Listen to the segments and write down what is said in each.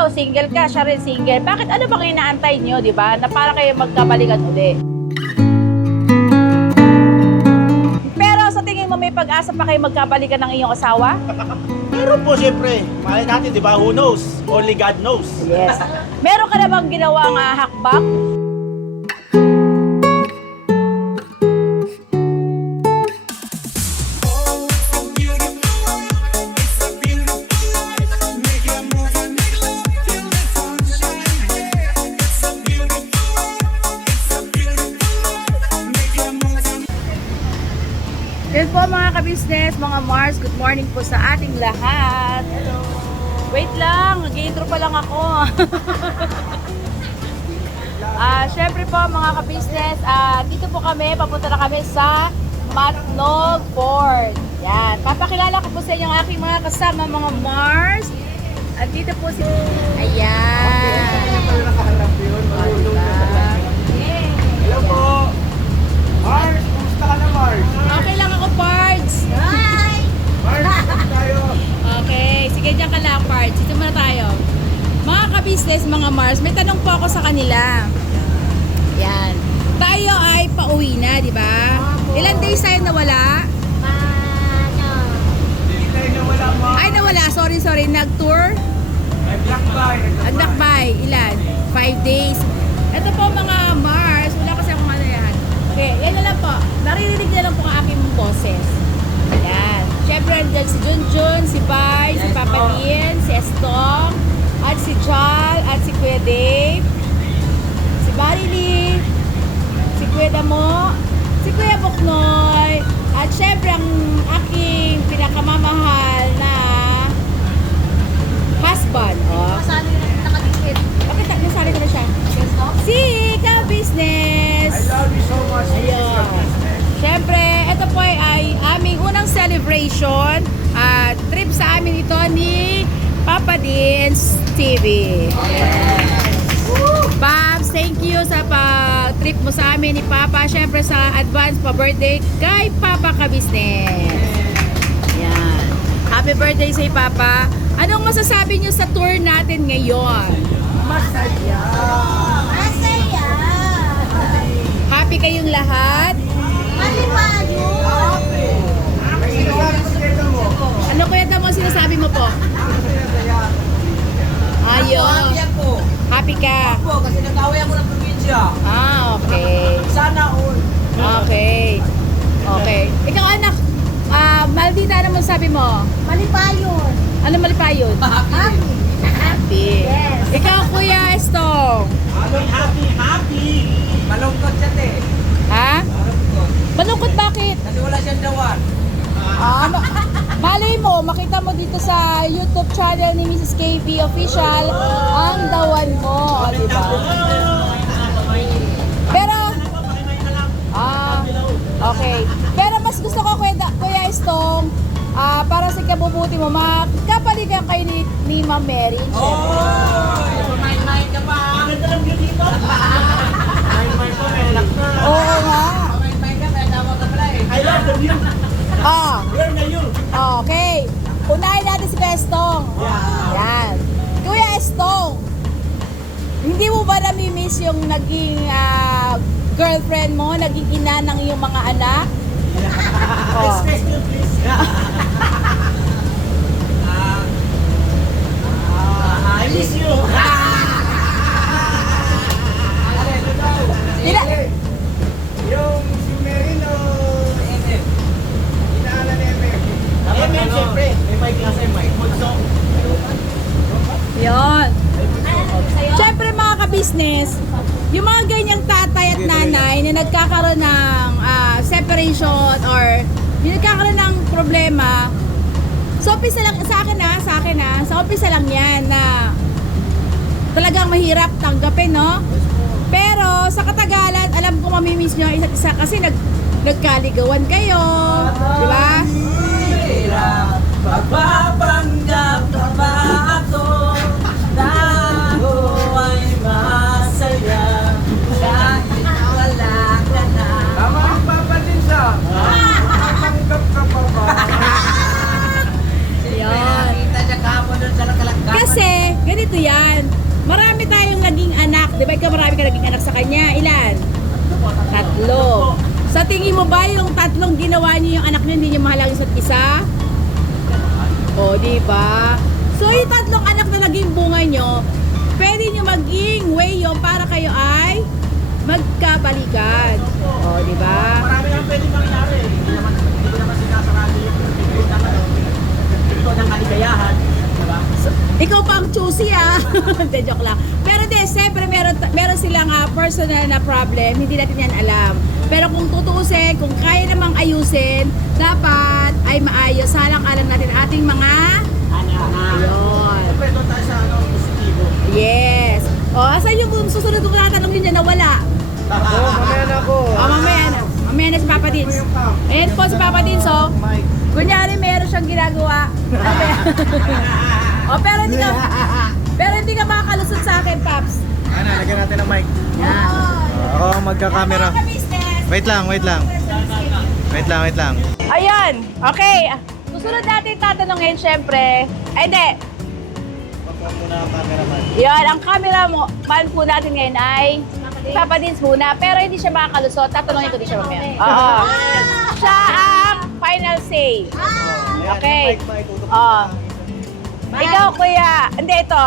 ikaw, single ka, siya rin single. Bakit ano bang inaantay nyo, di ba? Na para kayo magkabalikan uli. Pero sa tingin mo, may pag-asa pa kayo magkabalikan ng iyong asawa? Meron po siyempre. Malay natin, di ba? Who knows? Only God knows. Yes. Meron ka na bang ginawang hakbang? Yan po mga ka-business, mga Mars, good morning po sa ating lahat. Hello. Wait lang, nag-intro pa lang ako. Syempre po mga ka-business, dito po kami, papunta na kami sa Matnog Fort. Yan, papakilala ko po sa inyo ang aking mga kasama, mga Mars. At dito po si... Ayan. Hello po. Mars, kumusta ka na Mars? Okay lang ako, Pards. Mars, kumusta tayo? Okay, sige dyan ka lang, Pards. Dito muna tayo. Mga ka-business, mga Mars, may tanong po ako sa kanila. Yan. Tayo ay pauwi na, di ba? Ilan days tayo nawala? Hindi tayo nawala mo. Ay, nawala. Sorry. Nag-tour? Naglakbay. Naglakbay. Ilan? 5 days. Ito po mga Mars. Wala kasi akong ano yan. Okay, yan na lang po. Naririnig na lang po ang aking boses. Yan. Siyempre, andyan si Junjun, si Bai, si Papa Lien, si Estong, at si Jal, at si Kuya Dave, si Marily, si Kuya Damo, si Kuya Buknoy, at siyempre ang aking pinakamamahal na husband. Oh. Bakit nasali ko na siya? Si Ka-Business! I love you so much. Ayun. Siyempre, ito po ay aming unang celebration at trip sa amin ito ni Papa Dins TV. Babs, thank you sa trip mo sa amin ni Papa. Siyempre sa advance pa-birthday kay Papa Ka-Business. Yan. Happy birthday sa Papa. Anong masasabi niyo sa tour natin ngayon? Masaya. Happy kayong lahat? Ano kuya mo sinasabi mo po? Ayun. Happy ka? Ako, kasi nag-away ako ng probinsya. Okay. Sana all. Okay. Ikaw anak, Maldita, ano mo sabi mo? Malipayon. Ano malipayon? Happy. Happy. Yes. Ikaw kuya Estong. Happy. Malungkot siya, te. Ha? Malungkot bakit? Kasi wala siyang dawan. Malay mo, makita mo dito sa YouTube channel ni Mrs. KB Official ang dawan mo, di ba? Pero, okay. Pero mas gusto ko, Kuya Estong, para sa kabubuti mo, magkapalikan kayo ni Ma'am Mary. Kumain-main ka pa. Ganda lang yun dito. May po, may anak na. Oo nga. Kumain-main ka, kaya tawag ka pala eh. I love the view. Ah, Where na you? okay. Unahin natin si Kuya Estong. Yan. Kuya Estong, hindi mo ba nami-miss yung naging girlfriend mo, naging ina ng iyong mga anak? Next question, please. I miss you. Yung si Merino. Inaala ni Emer. Emer, siyempre. May mic kasi, mic. Bunso. Yun. Siyempre mga ka-business, yung mga ganyang tatay at nanay na nagkakaroon ng separation or yung nagkakaroon ng problema, so umpisa lang sa akin sa umpisa lang yan na talagang mahirap tanggapin, no? Pero sa katagalan, alam ko mamimiss nyo isa't isa kasi nagkaligawan kayo, di ba? Pagpapanggap na ba ako na ako ay masaya kahit wala ka na. Tama ang papatin siya. Papanggap ka pa ba? Yun. Kita siya kahapon doon sa nakalagkaman. Kasi, ganito yan. Di ba ikaw marami ka naging anak sa kanya? Ilan? Tatlo. Sa tingin mo ba yung tatlong ginawa niyo yung anak niyo, hindi niyo mahal ang isa't isa? O, di ba? So, yung tatlong anak na naging bunga niyo, pwede niyo maging way yun para kayo ay magkabalikan. O, di ba? Marami naman pwede mangyari. Hindi ko naman sinasarado yung ito ng kaligayahan. Diba? So, ikaw pang choosy Hindi, joke lang. Pero di, siyempre meron silang personal na problem, hindi natin yan alam. Pero kung tutuusin, kung kaya namang ayusin, dapat ay maayos. Salang-alang natin ating mga ayun. Siyempre doon tayo sa positibo. Yes. O, asan yung susunod kong tatanong niya na wala? Mamaya na ako. O, mamaya na. Mamaya na si Papa Dins. Ayan po si Papa Dins, o. Kunyari, meron siyang ginagawa. O, pero hindi ka makakalusot sa akin, Paps. Ano, lagyan natin ng mic. Yan. Ako ang magka-camera. Wait lang. Wait lang. Ayan. Okay. Susunod natin tatanungin, syempre. Ay, hindi. Pagpapag muna ang cameraman. Yan, ang camera man po natin ngayon ay Papa Dins muna. Pero hindi siya makakalusot. Tatanungin ko din siya mamaya. Oo. Siya ang final say. Okay. Oo. Ikaw, Kuya. Hindi, ito.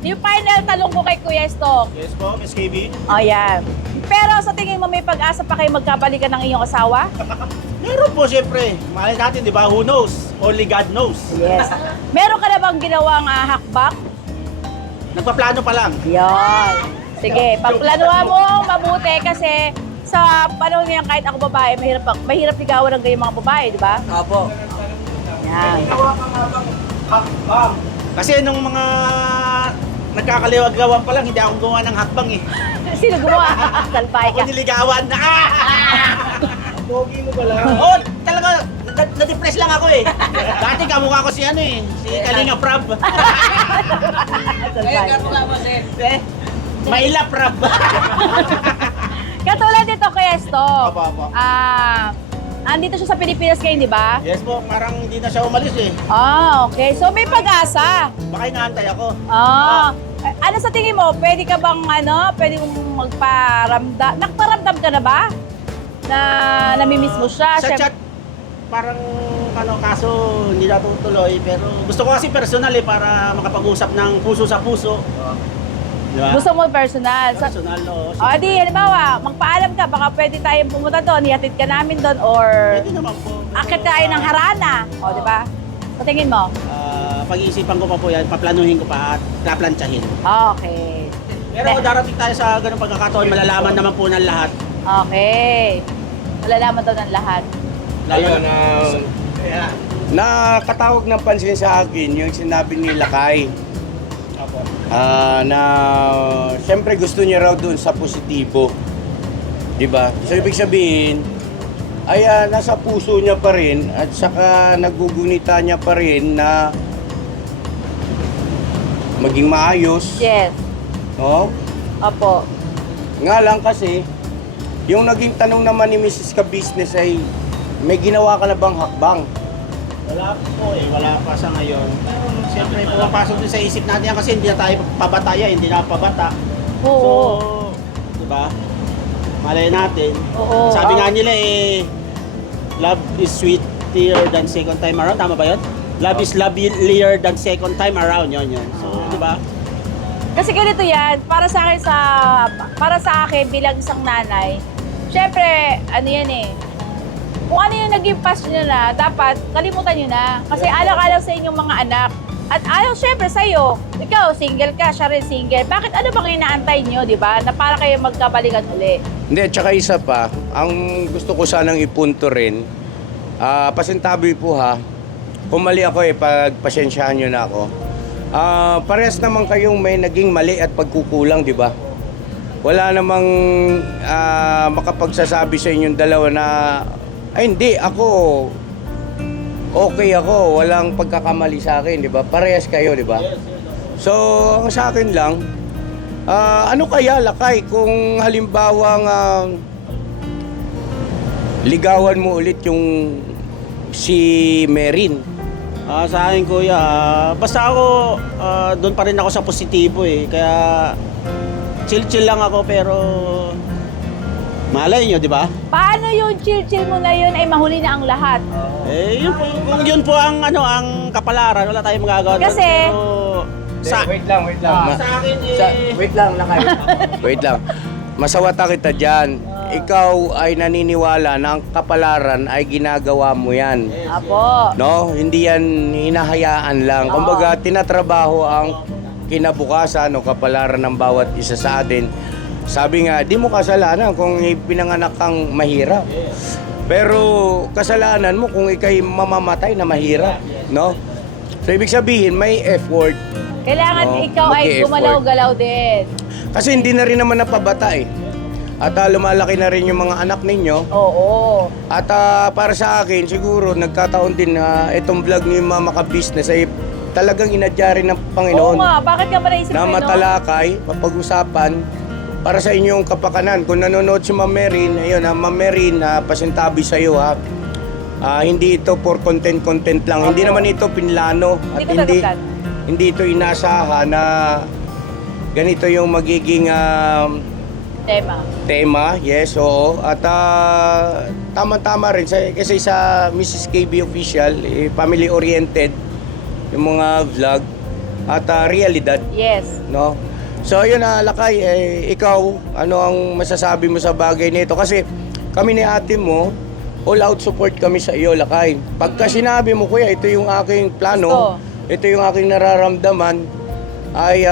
Yung final talong ko kay Kuya Stock. Yes po, Miss KB. O, yan. Pero sa tingin mo, may pag-asa pa kayo magkabalikan ng iyong asawa? Meron po siyempre. Malay natin, di ba? Who knows? Only God knows. Yes. Meron ka na bang ginawang hakbak? Nagpaplano pa lang. Yan. Sige, pagplanuhan mo mabuti kasi sa panahon ngayon kahit ako babae, mahirap ligawan ng ganyang mga babae, di ba? Opo. Yan. Ginawa ka nga bang hakbang? Kasi nung mga nagkakaliwagawan pa lang, hindi ako gumawa ng hakbang eh. Sino gumawa? Salpay Ako ka. niligawan na. Pogi mo pala. Oo, talaga, na-depress lang ako eh. Dati kamukha ko si ano eh, si Kalinga Prab. Salpay. Eh, Maila Prab. Katulad dito kay Stock. Apo. Andito siya sa Pilipinas ngayon, di ba? Yes po, parang hindi na siya umalis eh. Okay. So may pag-asa. Baka inaantay ako. Ano sa tingin mo? Pwede ka bang pwede mong magparamdam? Nagparamdam ka na ba? Na namimiss mo siya? Sa chat, parang kaso hindi natutuloy. Pero gusto ko kasi personal eh, para makapag-usap ng puso sa puso. Diba? Gusto mo personal? Personal, no? O di, halimbawa, magpaalam ka, baka pwede tayong pumunta doon, ihatid ka namin doon, or Pwede naman po. akit tayo ng harana. O, di ba? Sa tingin mo? Pag-iisipan ko pa po yan, paplanuhin ko pa at plaplansyahin. Okay. Pero darating tayo sa ganung pagkakataon, malalaman naman po ng lahat. Okay. Malalaman daw ng lahat. Lalo Ayun, na... nakatawag ng pansin sa akin yung sinabi ni Lakay Apo. na siyempre gusto niya raw doon sa positibo. Diba? So ibig sabihin, ay nasa puso niya pa rin at saka nagugunita niya pa rin na maging maayos. Yes. No? Opo. Nga lang kasi, yung naging tanong naman ni Mrs. Ka-Business ay, may ginawa ka na bang hakbang? Wala po eh, wala pa sa ngayon. Pero siyempre, pumapasok din sa isip natin yan kasi hindi na tayo pabataya, hindi na pabata. Oo. So, di ba? Malay natin. Oo. Sabi nga nila eh, love is sweeter than second time around. Tama ba yun? Love is lovelier than second time around. Yun. So, di ba? Kasi ganito yan, para sa akin bilang isang nanay, syempre, ano yan eh, kung ano yung naging past nyo na, dapat kalimutan nyo na. Kasi alang-alang sa inyong mga anak. At ayaw syempre sa'yo, ikaw single ka, siya rin single. Bakit ano bang inaantay nyo, di ba? Na para kayo magkabalikan uli. Hindi, at saka isa pa, ang gusto ko sanang ipunto rin, pasintabi po ha, kung mali ako pagpasensyahan nyo na ako. Parehas naman kayong may naging mali at pagkukulang, di ba? Wala namang makapagsasabi sa inyong dalawa na, ay hindi, ako, okay ako, walang pagkakamali sa akin, di ba? Parehas kayo, di ba? So, ang sa akin lang, ano kaya, Lakay, kung halimbawang ligawan mo ulit yung si Merin? Sa akin kuya, basta ako doon pa rin ako sa positibo eh. Kaya chill-chill lang ako pero malay nyo, di ba? Paano yung chill-chill mo na yun ay mahuli na ang lahat? Yun po, kung yun po ang ang kapalaran, wala tayong magagawa doon. Kasi- Pero sa wait lang. sa akin Wait lang, lakay. Wait lang. Masawata kita dyan. Ikaw ay naniniwala na ang kapalaran ay ginagawa mo yan. Apo. No? Hindi yan hinahayaan lang. Oo. Kumbaga, tinatrabaho ang kinabukasan o kapalaran ng bawat isa sa atin. Sabi nga, di mo kasalanan kung pinanganak kang mahirap. Pero kasalanan mo kung ikay mamamatay na mahirap. No? So, ibig sabihin, may effort. Kailangan Oo, ikaw ay mag-i-effort. gumalaw-galaw din. Kasi hindi na rin naman napabata eh. At lumalaki na rin yung mga anak ninyo. Oo. At para sa akin, siguro nagkataon din na itong vlog ni Mama Ka Business ay talagang inadya rin ng Oo Panginoon nga, bakit ka ba naisip na mo, no? matalakay, mapag-usapan para sa inyong kapakanan. Kung nanonood si Ma'am Merin, ayun, Ma'am Merin, pasintabi sa iyo ha. Hindi ito for content lang. Hindi naman ito pinlano at Hindi ko tagutan. hindi ito inasahan na ganito yung magiging tema, yes, oo. At tama-tama rin kasi sa Mrs. KB Official, family-oriented yung mga vlog at realidad, Yes. no? So yun Lakay, ikaw, ano ang masasabi mo sa bagay nito? Kasi kami ni ate mo, all out support kami sa iyo, Lakay. Pagka sinabi mo, kuya, ito yung aking plano, ito yung aking nararamdaman, ay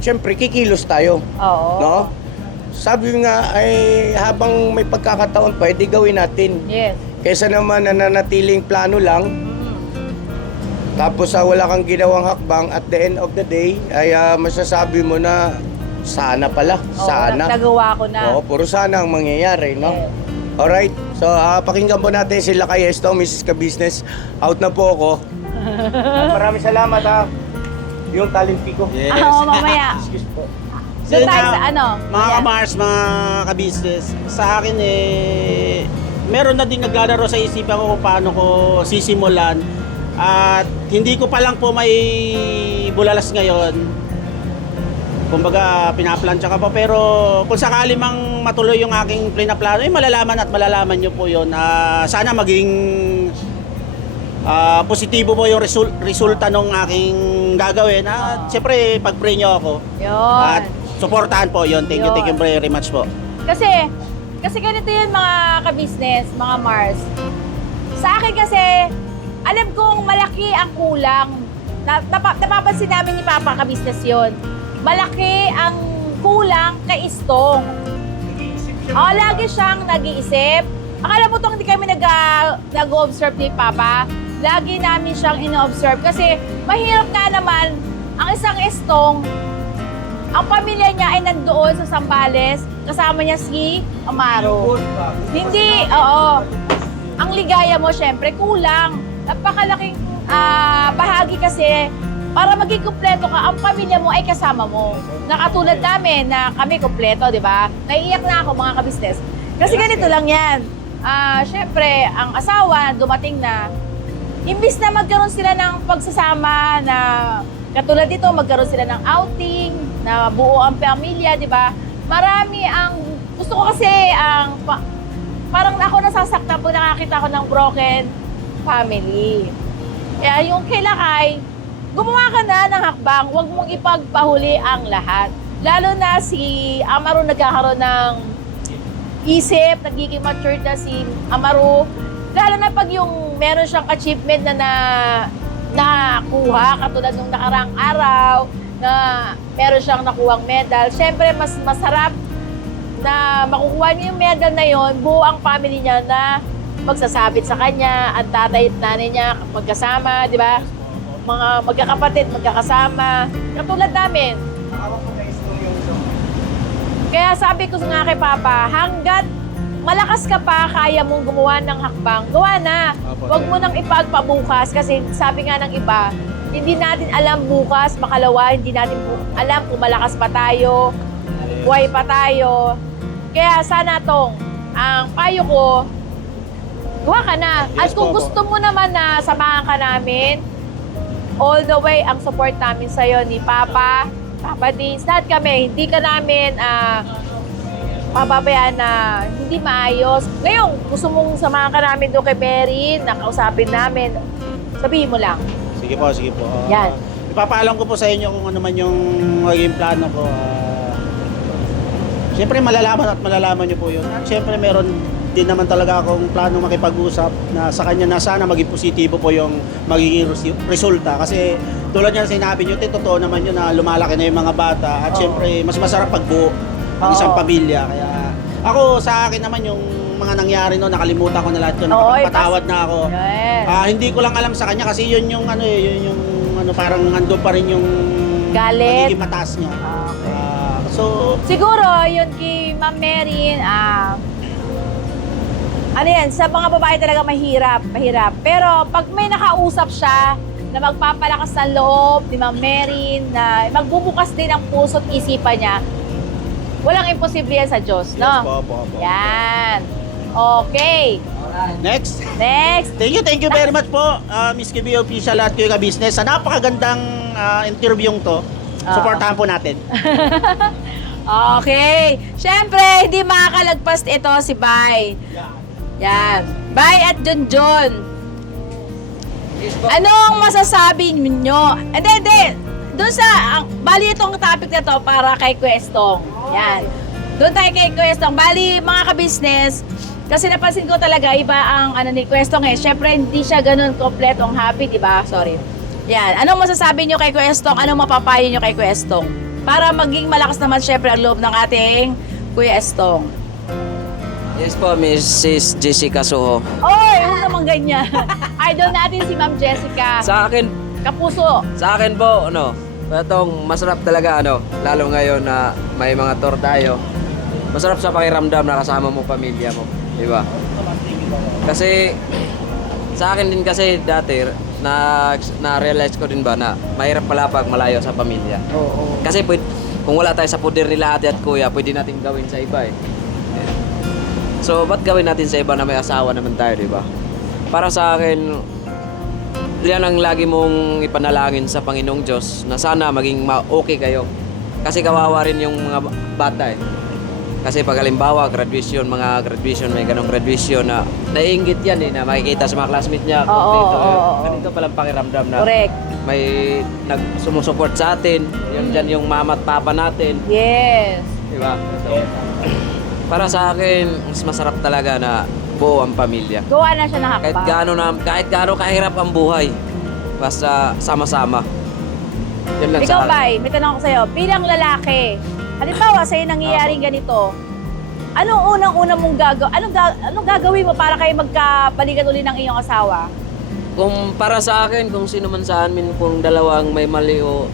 syempre kikilos tayo. Oo. No? Sabi nga ay habang may pagkakataon pa, edi gawin natin. Yes. Kaysa naman nananatiling plano lang, tapos wala kang ginawang hakbang, at the end of the day, ay masasabi mo na sana pala, Oo, sana. nagawa ko na. Oo, puro sana ang mangyayari, no? Yes. Alright, so pakinggan po natin sila kay Esto, Mrs. Ka Business. Out na po ako. Maraming salamat ha. Yung talent ko. Yes. Oo, mamaya. Excuse po. Doon tayo sa ano? Mga Ayan. ka-Mars, mga ka-business, sa akin meron na din naglalaro sa isipan ko kung paano ko sisimulan. At hindi ko pa lang po may bulalas ngayon. Kumbaga, pinaplansya ka pa. Pero kung sakali mang matuloy yung aking plano, malalaman nyo po yun. Sana maging positibo po yung resulta ng aking gagawin. At siyempre, pag-pray nyo ako. Yun. At suportahan po yun. Thank you very much po. Kasi ganito yun mga ka-business, mga Mars. Sa akin kasi, alam kong malaki ang kulang. Napapansin namin ni Papa ka-business yun. Malaki ang kulang kay Istong. Lagi siyang nag-iisip. Akala mo itong hindi kami nag-observe ni Papa. Lagi namin siyang ino-observe kasi mahirap nga naman ang isang Istong. Ang pamilya niya ay nandoon sa Zambales, kasama niya si Amaro. Hindi, oo. Ang ligaya mo, syempre, kulang. Napakalaking bahagi kasi para maging kumpleto ka, ang pamilya mo ay kasama mo. Nakatulad namin na kami kumpleto, di ba? Naiiyak na ako, mga ka-business. Kasi ganito lang yan. Syempre, ang asawa, dumating na, imbis na magkaroon sila ng pagsasama na katulad dito, magkaroon sila ng outing, na buo ang pamilya, di ba? Marami ang, gusto ko kasi ang, parang ako nasasaktan pag nakakita ko ng broken family. Kaya yung kay Lakay, gumawa ka na ng hakbang, huwag mong ipagpahuli ang lahat. Lalo na si Amaro nagkakaroon ng isip, nagiging matured na si Amaro. Lalo na pag yung meron siyang achievement na nakuha, katulad nung nakarang araw, na meron siyang nakuhang medal. Siyempre, mas masarap na makukuha niya yung medal na yon, buo ang family niya na magsasabit sa kanya, ang tatay at nanay niya magkasama, di ba? Mga magkakapatid, magkakasama. Katulad namin. Kaya sabi ko nga kay Papa, hanggat malakas ka pa, kaya mong gumawa ng hakbang, gawa na. Huwag mo nang ipagpabukas kasi sabi nga ng iba, hindi natin alam bukas, makalawa, hindi natin alam kung malakas pa tayo, buhay pa tayo. Kaya sana ang payo ko, gawa ka na. At kung gusto mo naman na samahan ka namin, all the way ang support namin sa'yo ni Papa, Papa Dins, lahat kami, hindi ka namin pababayaan na hindi maayos. Ngayon, gusto mong samahan ka namin doon kay Mary, nakausapin namin, sabihin mo lang. Sige po, sige po. Yan. Ipapaalam ko po sa inyo kung ano man yung magiging plano ko. Siyempre malalaman niyo po yun. At siyempre meron din naman talaga akong plano makipag-usap na sa kanya na sana maging positibo po yung magiging resulta. Kasi tulad niya sinabi niyo, totoo naman yun na lumalaki na yung mga bata. At siyempre mas masarap pagbuo ang isang pamilya. Kaya ako sa akin naman yung mga nangyari no, nakalimutan ko na lahat yun. Nakapatawad na ako. Yes. Hindi ko lang alam sa kanya kasi yun yung ano yun yung ano parang nandun pa rin yung Galit. magiging mataas niya. Okay. So Siguro, yun kay Ma'am Mary, ano yan, sa mga babae talaga mahirap. Pero pag may nakausap siya na magpapalakas ng loob ni Ma'am Mary, na magbubukas din ang puso at isipan niya, walang imposible yan sa Diyos, no? yes, po. Yan. Okay. Next. Next. Thank you very much po, Miss KB Official at Kuya Business. Sa napakagandang interviewing to. Supportahan po natin. Okay. Siyempre, hindi makakalagpas ito si Bay. Yan. Bay at Junjun. Anong masasabi ninyo? Hindi. Doon sa, bali itong topic na to para kay Questong. Yan. Doon tayo kay Questong. Bali, mga ka-business, kasi napansin ko talaga, iba ang ano ni Questong eh. Siyempre, hindi siya ganun kompletong happy, di ba? Sorry. Yan. Anong masasabi nyo kay Questong? Anong mapapayo nyo kay Questong? Para maging malakas naman siyempre ang loob ng ating Kuya Estong. Yes po, Mrs. Jessica Soho. Oy, huwag naman ganyan. Idol natin si Ma'am Jessica. Sa akin po, itong masarap talaga, lalo ngayon na may mga tour tayo. Masarap sa pakiramdam na kasama mo pamilya mo, di ba? Kasi, sa akin din kasi dati, na-realize ko din ba na mahirap pala pag malayo sa pamilya. Oo. Kasi kung wala tayo sa poder nila ate at kuya, pwede natin gawin sa iba eh. So, ba't gawin natin sa iba na may asawa naman tayo, di ba? Para sa akin, yan ang lagi mong ipanalangin sa Panginoong Diyos na sana maging okay kayo. Kasi kawawa rin yung mga bata eh. Kasi pag halimbawa, mga graduation, may ganong graduation na naiinggit yan eh, na makikita sa mga classmate niya. Ganito palang pakiramdam na Correct. may sumusuport sa atin. Yun dyan yung mama at papa natin. Yes. Di ba? So, para sa akin, mas masarap talaga na buo ang pamilya. Gawa na siya ng hakbang. Kahit gaano kahirap ang buhay, basta sama-sama. Yun lang Ikaw, sa akin. Bay, may tanong ko sa'yo. Bilang lalaki, halimbawa sa'yo nangyayaring ganito, anong unang-unang mong anong gagawin mo para kayo magkabalikan uli ng iyong asawa? Kung para sa akin, kung sino man sa amin kung dalawang may mali o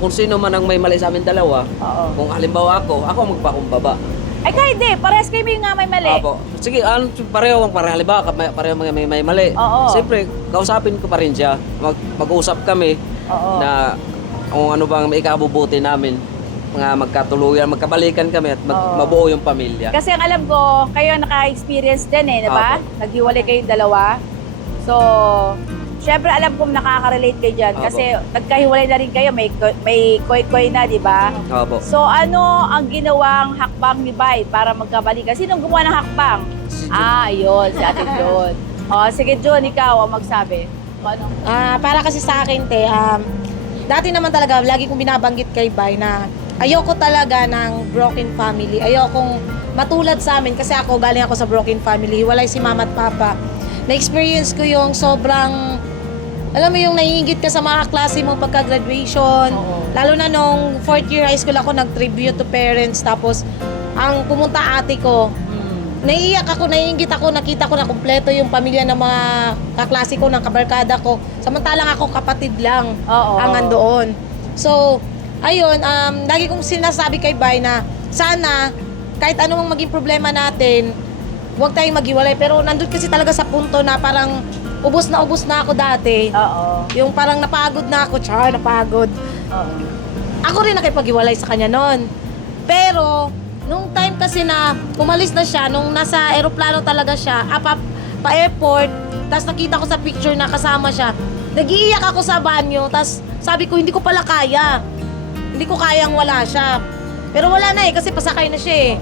kung sino man ang may mali sa amin dalawa, Oo. kung halimbawa ako magpakumbaba. Ay, kahit di. Parehas kayo nga may mali. Apo. Sige, pareho halimbawa, pareho may mali. Oo. Siyempre, kausapin ko pa rin siya. Mag-usap kami Oo. na kung ano bang may ikabubuti namin. Mga magkatuluyan, magkabalikan kami at Oo. mabuo yung pamilya. Kasi ang alam ko, kayo naka-experience din eh, di ba? Apo. Naghiwalay kayong dalawa. So, syempre alam kong nakaka-relate kayo dyan. Apo. Kasi nagkahiwalay na rin kayo, may koy-koy na, di ba? Opo. So, ano ang ginawang hakbang ni Bay para magkabalikan? Sinong gumawa ng hakbang? Ayun, si Ate John. Sige John, ikaw ang magsabi. Ano? Para kasi sa akin, dati naman talaga, lagi kong binabanggit kay Bay na ayoko talaga ng broken family. Ayokong matulad sa amin kasi ako, galing ako sa broken family. Hiwalay si mama at papa. Na-experience ko yung sobrang, alam mo yung naiingit ka sa mga klase mo pagka-graduation. Oo. Lalo na nung 4th year high school ako, nag-tribute to parents. Tapos, ang pumunta ate ko, naiiyak ako, naiingit ako, nakita ko na kumpleto yung pamilya ng mga kaklase ko, ng kabarkada ko. Samantalang ako kapatid lang Oo. ang andoon. So, ayun, lagi kong sinasabi kay Bay na sana, kahit anong maging problema natin, huwag tayong maghiwalay. Pero nandun kasi talaga sa punto na parang ubos na ako dati. Oo. Yung parang napagod na ako, napagod. Oo. Ako rin nakipaghiwalay sa kanya noon. Pero, nung time kasi na umalis na siya, nung nasa aeroplano talaga siya, pa-airport, tapos nakita ko sa picture na kasama siya, nag-iiyak ako sa banyo, tapos sabi ko, hindi ko pala kaya. hindi ko kayang wala siya. Pero wala na kasi pasakay na siya eh.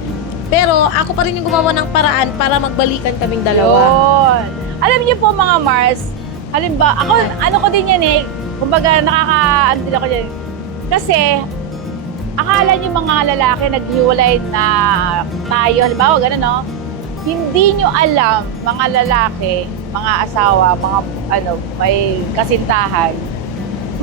Pero ako pa rin yung gumawa ng paraan para magbalikan kaming dalawa. Yun. Alam niyo po mga Mars, halimbawa, ako, ano ko din yan eh, kumbaga ano din ako yan. Kasi, akala niyo mga lalaki naghiwalay na tayo, halimbawa, gano'n no? Hindi niyo alam, mga lalaki, mga asawa, mga may kasintahan,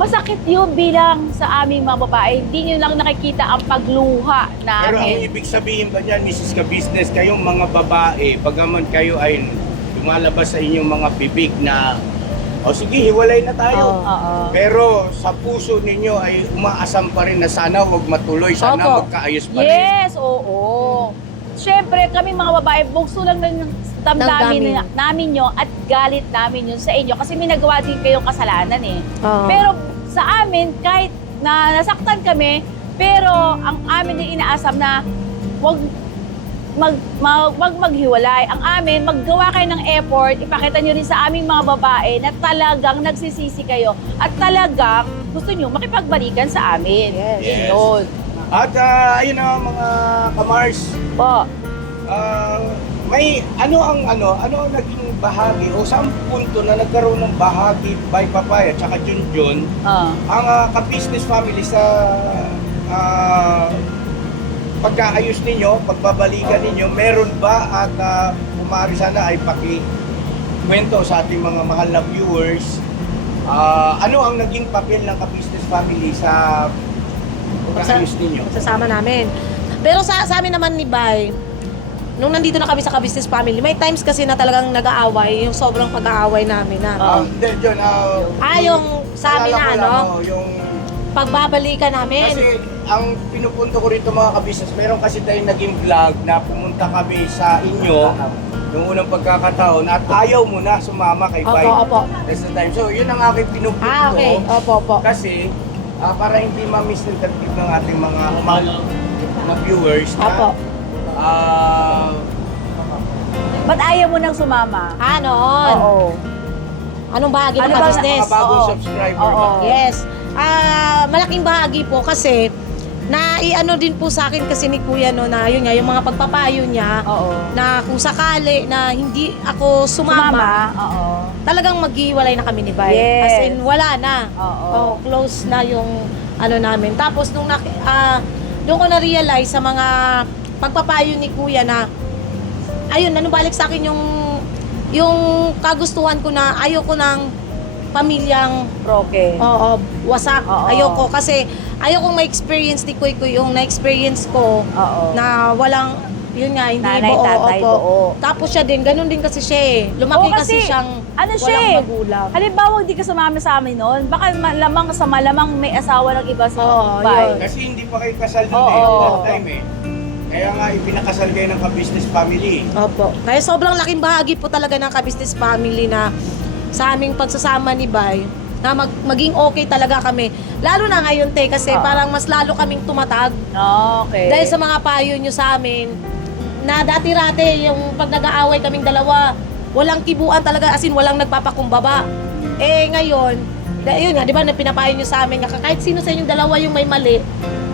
masakit yun bilang sa aming mga babae. Hindi nyo lang nakikita ang pagluha Pero ang namin. ibig sabihin ba niyan, Mrs. Ka-Business, kayong mga babae, bagaman kayo ay lumalabas sa inyong mga bibig na, o sige, hiwalay na tayo. Oo. Pero sa puso ninyo ay umaasam pa rin na sana huwag matuloy, sana Opo. magkaayos pa rin. Yes, oo. Siyempre, kami mga babae, bukso lang ng damdamin Damdamin. namin yun at galit namin yun sa inyo kasi may nagawa din kayong kasalanan eh. Oo. Pero sa amin, kahit na nasaktan kami, pero ang amin din inaasam na wag maghiwalay. Ang amin, maggawa kayo ng effort, ipakita nyo rin sa aming mga babae na talagang nagsisisi kayo at talagang gusto nyo makipagbalikan sa amin. Yes. Yun. At ayun na mga kamars, Po. may ano ang naging bahagi o saan punto na nagkaroon ng bahagi by Papay at saka Junjun Ah. ang ka-business family sa pagkaayos ninyo, pagbabalikan ninyo, meron ba at kumari sana ay kwento sa ating mga mahal na viewers ano ang naging papel ng ka-business family sa pagkaayos ninyo? Sasama namin. Pero sa amin naman ni Bay, nung nandito na kami sa ka-business family, may times kasi na talagang nag-aaway, yung sobrang pag-aaway namin na. Hindi, John, Yung sa amin na alala ko lang, yung pagbabalikan namin. kasi ang pinupunto ko rito mga ka-business, meron kasi tayong naging vlog na pumunta kami sa inyo yung unang pagkakataon at ayaw mo na sumama kay Bay. Opo. That's the time. So, yun ang aking pinupunto. Okay. Opo. Kasi, para hindi ma-misinterpret ng ating mga mahal na viewers na Opo. Ba't ayaw mo nang sumama? Noon. Oo. Anong bahagi ng Ano ba- business? mga bagong Oo. subscriber Oo. ba? Yes. Malaking bahagi po kasi na i-ano din po sa akin kasi ni Kuya no na yun nga yung mga pagpapayo niya Oo. na kung sakali na hindi ako sumama, Oo. talagang maghiwalay na kami ni Bay. Yes. As in wala na. Oo. Close na yung ano namin. Tapos nung doon ko na-realize sa mga pagpapayo ni Kuya na ayun, balik sa akin yung kagustuhan ko na ayoko ng pamilyang Broken. wasak. Oo. Ayoko kasi ayokong ma-experience ni Kuy yung na-experience ko Oo. na walang yun nga, hindi Nanay, buo. tatay, Opo. buo. Tapos siya din, ganun din kasi siya eh. Lumaki Oo, kasi kasi, siyang ano siya walang eh. magulang. Halimbawa, hindi ka sumama sa amin noon. Baka malamang may asawa ng iba sa Oo, bahay. yun. Kasi hindi pa kayo kasal nun Oo. that time eh. Kaya nga, ipinakasal kayo ng ka-business family. Opo. Kaya sobrang laking bahagi po talaga ng ka-business family na sa aming pagsasama ni Bay na maging okay talaga kami. Lalo na ngayon, te, kasi Oo. parang mas lalo kaming tumatag. Okay. Dahil sa mga payo nyo sa amin, na dati-rate, yung pag nag-aaway kaming dalawa, walang kibuan talaga, as in walang nagpapakumbaba. Ngayon, yun nga, di ba, pinapayo nyo sa amin, kahit sino sa inyong dalawa yung may mali,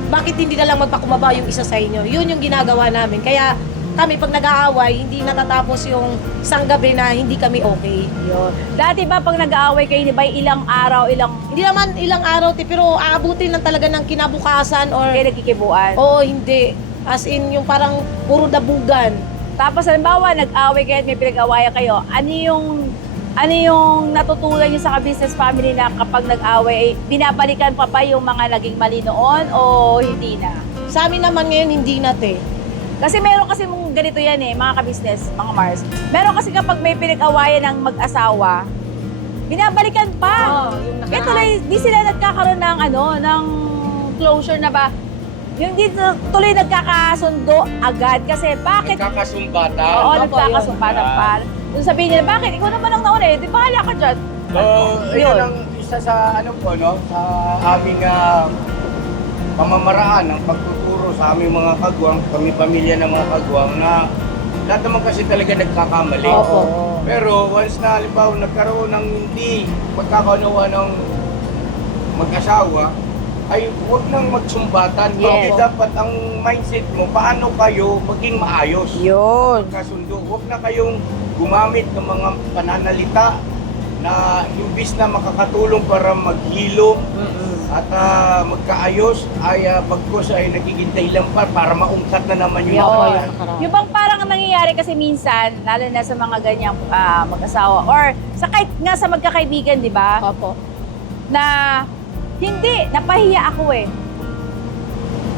bakit hindi na lang magpakumbaba yung isa sa inyo? Yun yung ginagawa namin. Kaya kami, pag nag-aaway, hindi natatapos yung isang gabi na hindi kami okay. Yun. Dati ba pag nag-aaway kayo, di ba, ilang araw, Hindi naman ilang araw, pero aabutin lang talaga ng kinabukasan or... kayo nagkikibuan? Oo, hindi. As in, yung parang puro dabugan. Tapos halimbawa, nag-away kayo at may pinag-awayan kayo, ano yung natutunan niyo sa ka-business family na kapag nag-away, binabalikan pa yung mga naging mali noon o hindi na? Sa amin naman ngayon, hindi na, te. Kasi meron kasi mong ganito yan eh, mga ka-business, mga Mars. Meron kasi kapag may pinag-awayan ng mag-asawa, binabalikan pa. Yung Kaya tuloy, di sila nagkakaroon ng closure na ba? Yung di tuloy nagkakasundo agad kasi bakit? Nagkakasumbatan. Oo, Opo, nagkakasumbatan pa. Yung sabihin nila, bakit? Ikaw naman ang nauna eh, di bahala ka dyan. So, Yun. yun ang isa sa sa aming pamamaraan ng pagtuturo sa aming mga kagwang, kami pamilya ng mga kagwang na lahat naman kasi talaga nagkakamali. Opo. Pero once na halimbawa nagkaroon ng hindi pagkakaunawa ng mag-asawa, ay huwag nang magsumbatan. Yes. Kasi dapat ang mindset mo, paano kayo maging maayos. Yun. Kasundo, huwag na kayong gumamit ng mga pananalita na imbis na makakatulong para maghilo at magkaayos ay pagkos ay nagiging dahilan para maungkat na naman yung Yun. nakaraan. Yung bang parang ang nangyayari kasi minsan, lalo na sa mga ganyang mag-asawa or sa kahit nga sa magkakaibigan, di ba? Opo. Na hindi, napahiya ako eh.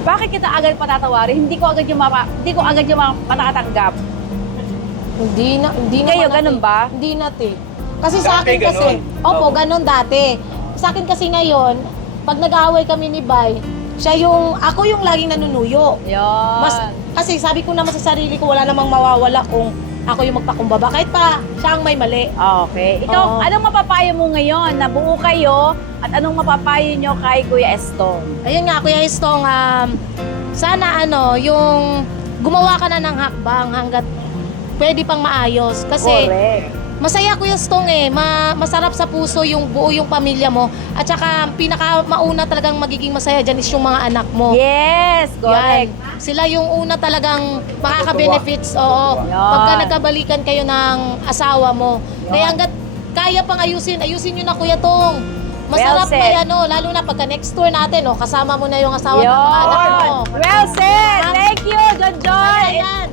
Bakit kita agad patatawarin? Hindi ko agad yung matatanggap. Hindi Kayo, naman ganun natin. ba? Hindi natin. Kasi sa Dati akin kasi, ganun. opo, ganun dati. Sa akin kasi ngayon, pag nag-aaway kami ni Bay, ako yung laging nanunuyo. Yun. Kasi sabi ko naman sa sarili ko, wala namang mawawala kung ako yung magpakumbaba. Kahit pa siya ang may mali. Okay. Ikaw, Oo. anong mapapayo mo ngayon? Nabuo kayo at anong mapapayo nyo kay Kuya Estong? Ayun nga, Kuya Estong, sana yung gumawa ka na ng hakbang hanggat pwede pang maayos. Kasi Correct. masaya Kuya Estong masarap sa puso yung buo yung pamilya mo. At saka pinaka-mauna talagang magiging masaya dyan is yung mga anak mo. Yes, correct. Yan. Sila yung una talagang makaka-benefits. Oo. Yan. Pagka nagkabalikan kayo ng asawa mo. Kaya hanggat kaya pang ayusin nyo na Kuya Tong. Masarap Well na said. yan, lalo na pagka next tour natin, kasama mo na yung asawa ng mga anak mo. Well said! Thank you, John John! Masaya yan.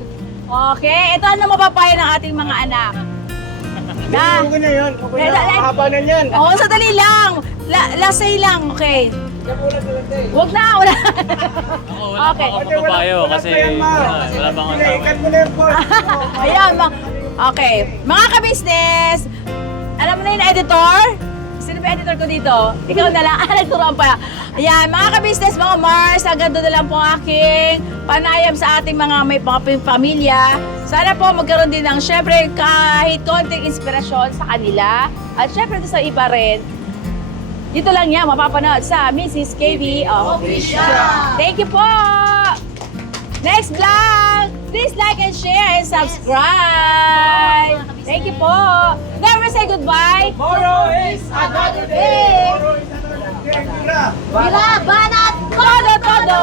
Okay, ito ano mapapayo ng ating mga anak? Na, Okay na yan. Okay Eh, na. Mahaba na yan. oo, sandali lang. Last say lang, okay. Wag na, wala. Okay. Mapapayo kasi wala bang Ikan mo na yung boss. Ayan, okay. Mga ka-business, alam mo na yung editor? Sino ba editor ko dito? Ikaw na lang. Nagturuan pa. Ayan, mga ka-business, mga Mars, hanggang doon na lang po aking panayam sa ating mga may mga pamilya. Sana po magkaroon din ng, syempre, kahit konting inspirasyon sa kanila. At syempre, sa iba rin. Dito lang yan, mapapanood sa Mrs. KB Official. Thank you po! Next vlog! Please like and share and subscribe! Thank you po! Never say goodbye! Tomorrow is another day. Tomorrow is another day. Bila, banat! Todo, todo!